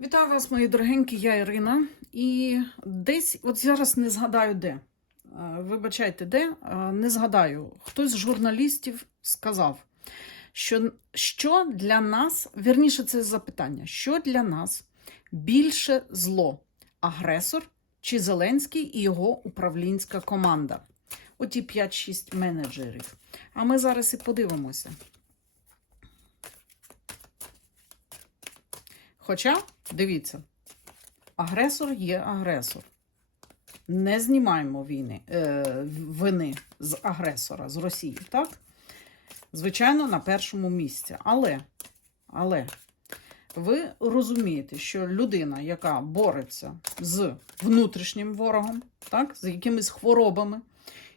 Вітаю вас, мої дорогенькі, я Ірина. І десь, от зараз не згадаю де. Е, Вибачайте, де, е, не згадаю. Хтось з журналістів сказав, що, що для нас, вірніше, це запитання, що для нас більше зло агресор чи Зеленський і його управлінська команда? Оті 5-6 менеджерів. А ми зараз і подивимося. Хоча, дивіться, агресор є агресор. Не знімаємо війни, е, вини з агресора, з Росії, так? Звичайно, на першому місці. Але, але ви розумієте, що людина, яка бореться з внутрішнім ворогом, так, з якимись хворобами,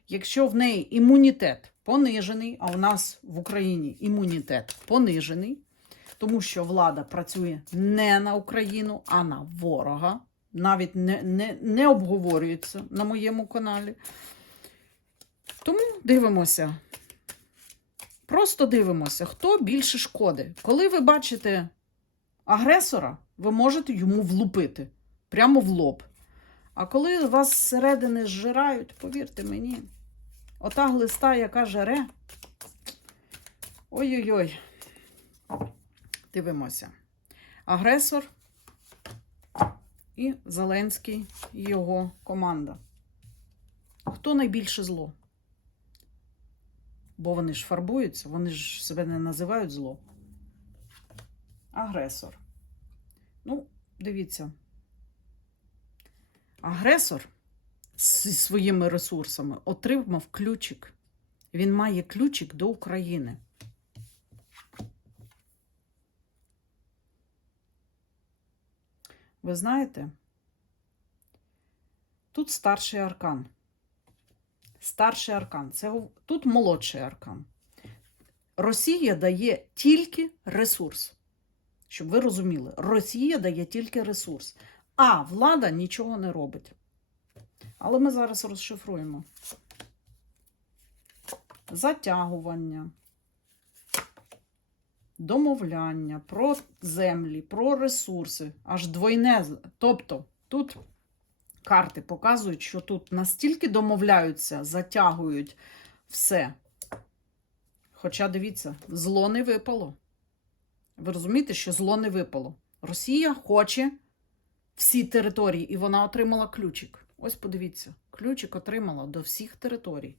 якщо в неї імунітет понижений, а у нас в Україні імунітет понижений, тому що влада працює не на Україну, а на ворога. Навіть не, не, не обговорюється на моєму каналі. Тому дивимося. Просто дивимося, хто більше шкоди. Коли ви бачите агресора, ви можете йому влупити прямо в лоб. А коли вас зсередини зжирають, повірте мені, ота глиста, яка жере. Ой-ой-ой. Дивимося. Агресор і Зеленський і його команда. Хто найбільше зло? Бо вони ж фарбуються, вони ж себе не називають зло. Агресор. Ну, дивіться. Агресор зі своїми ресурсами отримав ключик. Він має ключик до України. Ви знаєте, тут старший аркан. Старший аркан. Це тут молодший аркан. Росія дає тільки ресурс. Щоб ви розуміли, Росія дає тільки ресурс, а влада нічого не робить. Але ми зараз розшифруємо. Затягування домовляння про землі, про ресурси, аж двойне. Тобто тут карти показують, що тут настільки домовляються, затягують все. Хоча, дивіться, зло не випало. Ви розумієте, що зло не випало. Росія хоче всі території, і вона отримала ключик. Ось подивіться, ключик отримала до всіх територій.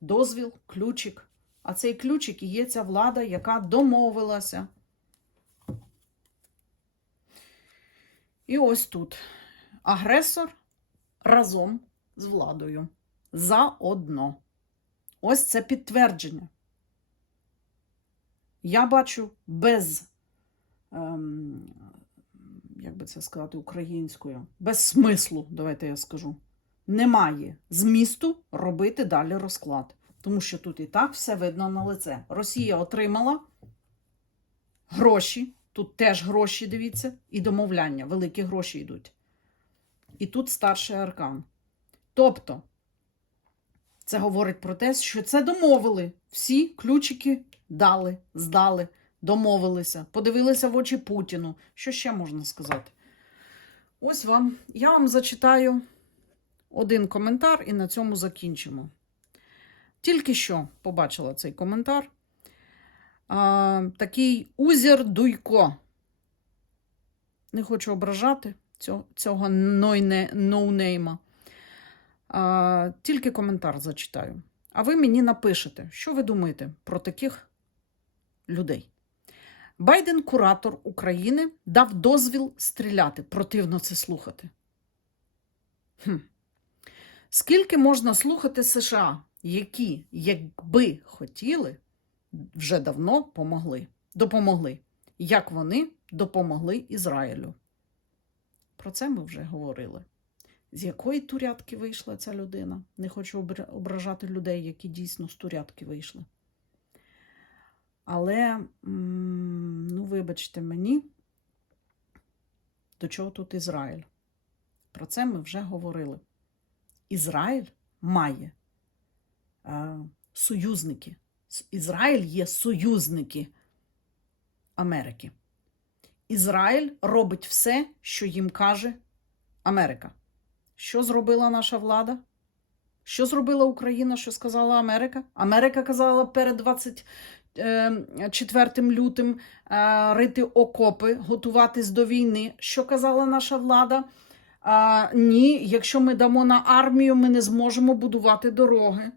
Дозвіл, ключик. А цей ключик і є ця влада, яка домовилася. І ось тут агресор разом з владою. Заодно. Ось це підтвердження. Я бачу без, ем, як би це сказати українською, без смислу, давайте я скажу. Немає змісту робити далі розклад. Тому що тут і так все видно на лице. Росія отримала гроші, тут теж гроші, дивіться, і домовляння, великі гроші йдуть. І тут старший аркан. Тобто, це говорить про те, що це домовили. Всі ключики дали, здали, домовилися, подивилися в очі Путіну. Що ще можна сказати? Ось вам. Я вам зачитаю один коментар і на цьому закінчимо. Тільки що побачила цей коментар. А, такий Узір Дуйко. Не хочу ображати цього, цього ноунейма. А, тільки коментар зачитаю. А ви мені напишете, що ви думаєте про таких людей. Байден, куратор України, дав дозвіл стріляти. Противно це слухати. Хм. Скільки можна слухати США, які, якби хотіли, вже давно помогли, допомогли, як вони допомогли Ізраїлю? Про це ми вже говорили. З якої турядки вийшла ця людина? Не хочу ображати людей, які дійсно з турядки вийшли. Але, ну, вибачте мені, до чого тут Ізраїль? Про це ми вже говорили. Ізраїль має союзники. Ізраїль є союзники Америки. Ізраїль робить все, що їм каже Америка. Що зробила наша влада? Що зробила Україна, що сказала Америка? Америка казала перед 24 лютим е, рити окопи, готуватись до війни. Що казала наша влада? А, ні, якщо ми дамо на армію, ми не зможемо будувати дороги.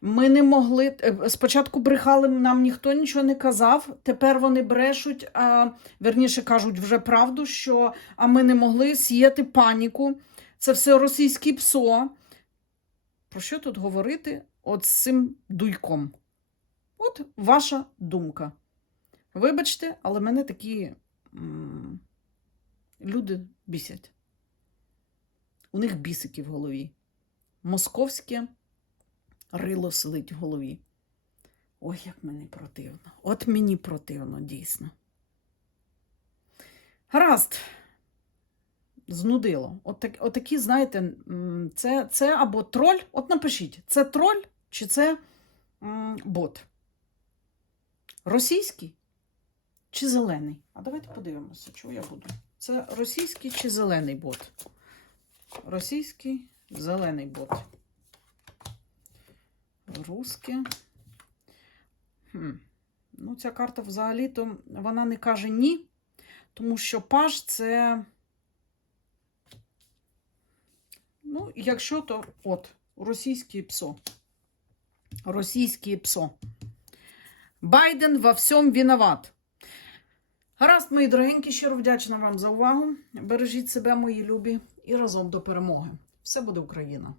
Ми не могли. е, Спочатку брехали, нам ніхто нічого не казав. Тепер вони брешуть, а, верніше кажуть вже правду, що а ми не могли сіяти паніку. Це все російське псо. Про що тут говорити от з цим дуйком? От ваша думка. Вибачте, але мене такі м- люди бісять. У них бісики в голові. Московське рило сидить в голові. Ой, як мені противно. От мені противно, дійсно. Гаразд. Знудило. От, так, от знаєте, це, це або троль. От напишіть, це троль чи це бот? Російський чи зелений? А давайте подивимося, чого я буду. Це російський чи зелений бот? Російський зелений бот. Русське. Хм. Ну, ця карта взагалі-то вона не каже ні, тому що паж це. Ну, якщо то от, російське псо. Російське псо. Байден во всьому виноват. Гаразд, мої дорогенькі, щиро вдячна вам за увагу. Бережіть себе, мої любі, і разом до перемоги. Все буде Україна!